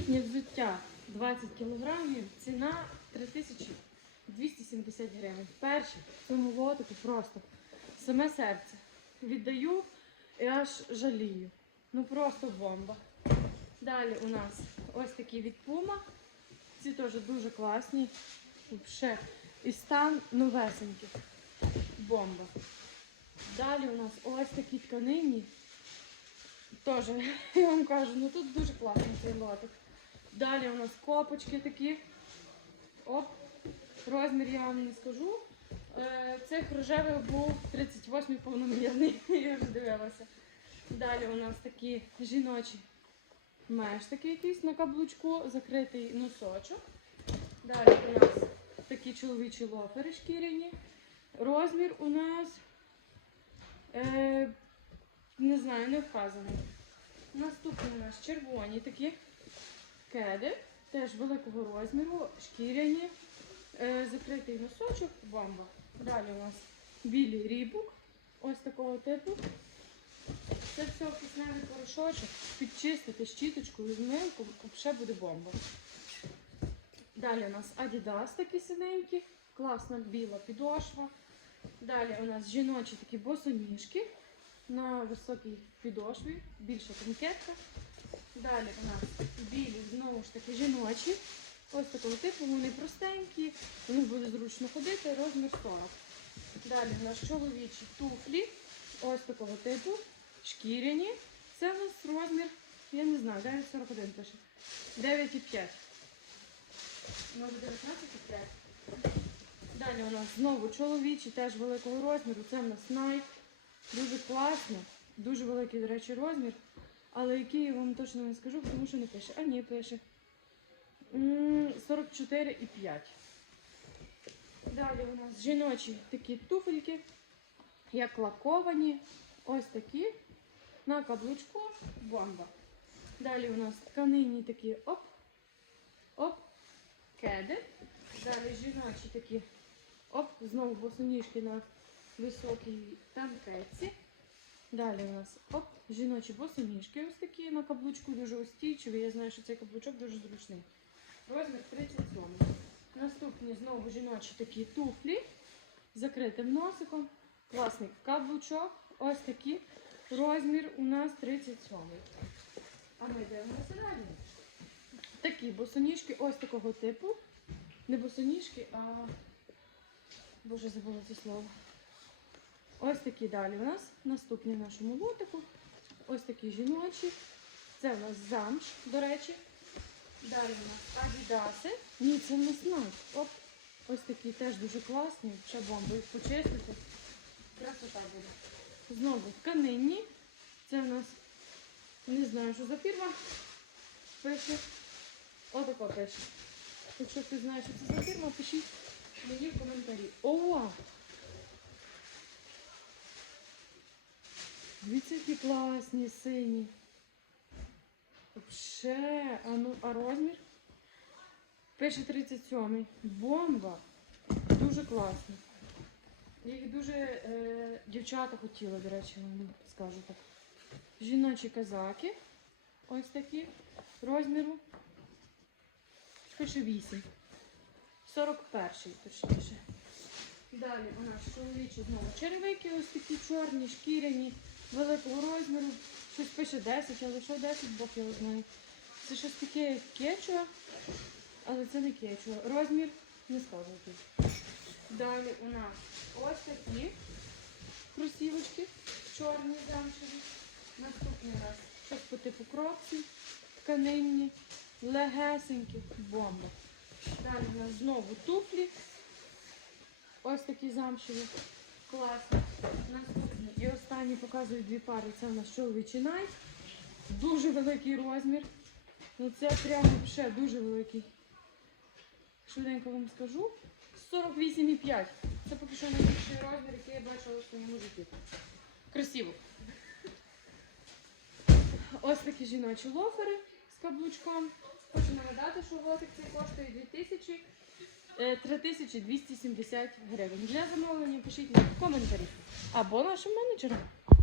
Літнє взуття 20 кілограмів, ціна 3270 гривень. Перше в цьому лотику просто саме серце. Віддаю і аж жалію. Ну просто бомба. Далі у нас ось такі від Puma. Ці теж дуже класні. Ще і стан новесенький. Бомба. Далі у нас ось такі тканинні. Теж, я вам кажу, ну тут дуже класний цей лотик. Далі у нас копочки такі. Оп. Розмір я вам не скажу. Е, Цих рожевих був 38-й повномірний, я вже дивилася. Далі у нас такі жіночі меш такий якийсь на каблучку, закритий носочок. Далі у нас такі чоловічі лофери шкіряні. Розмір у нас е, не знаю, не вказаний. Наступні у нас червоні такі кеди, теж великого розміру, шкіряні, е, закритий носочок, бомба. Далі у нас білий рібук, ось такого типу. Це все кисневий порошочок, підчистити щіточкою, змилку, ще буде бомба. Далі у нас Adidas такі синенькі, класна біла підошва. Далі у нас жіночі такі босоніжки на високій підошві, більша конкетка. Далі у нас білі, знову ж таки, жіночі. Ось такого типу, вони простенькі, них буде зручно ходити, розмір 40. Далі у нас чоловічі туфлі, ось такого типу, шкіряні. Це у нас розмір, я не знаю, 9,41 пише. 9,5. Може 19,5. Далі у нас знову чоловічі, теж великого розміру. Це у нас Nike. Дуже класно, дуже великий, до речі, розмір. Але який я вам точно не скажу, тому що не пише. А ні, пише. 44,5. Далі у нас жіночі такі туфельки, як лаковані. Ось такі. На каблучку бомба. Далі у нас тканинні такі оп, оп, кеди. Далі жіночі такі оп, знову босоніжки на високій танкетці. Далі у нас оп, жіночі босоніжки ось такі на каблучку дуже устійчиві. Я знаю, що цей каблучок дуже зручний. Розмір 37. Наступні знову жіночі такі туфлі з закритим носиком. Класний каблучок. Ось такі. Розмір у нас 37. А ми дивимося далі. Такі босоніжки ось такого типу. Не босоніжки, а. Боже, забула це слово. Ось такі далі у нас наступні в нашому лотику. Ось такі жіночі. Це у нас замш, до речі. Далі у нас адідаси. Ні, це в нас Оп. Ось такі теж дуже класні. Ще бомбу їх почистити. Красота буде. Знову тканинні. Це у нас не знаю, що за фірма. Пише. Отако пише. Якщо хтось знає, що це за фірма, пишіть мені в коментарі. О! Дивіться, які класні, сині. Вообще, а ну, а розмір? Пише 37. Бомба. Дуже класно. Їх дуже е, дівчата хотіли, до речі, скажу так. Жіночі казаки. Ось такі розміру. Пише 8. 41 точніше. Далі у нас чоловічі знову черевики, ось такі чорні, шкіряні, великого розміру. Щось пише 10, але що 10, Бог його знає. Це щось таке кечуа, але це не кечуа. Розмір не скажу. Далі у нас ось такі кросівочки, чорні замшеві. Наступний нас щось по типу кроксів, тканинні, легесенькі, бомба. Далі у нас знову туфлі. Ось такі замшеві. Класні. Наступні. І останні показую дві пари. Це у нас чоловічий найт. Дуже великий розмір. Ну це прямо ще дуже великий. Швиденько вам скажу. 48,5. Це поки що найбільший розмір, який я бачила у своєму житті. Красиво. Ось такі жіночі лофери з каблучком. Хочу нагадати, що лотик цей коштує 2000, е, 3270 гривень. Для замовлення пишіть в коментарі або нашим менеджерам.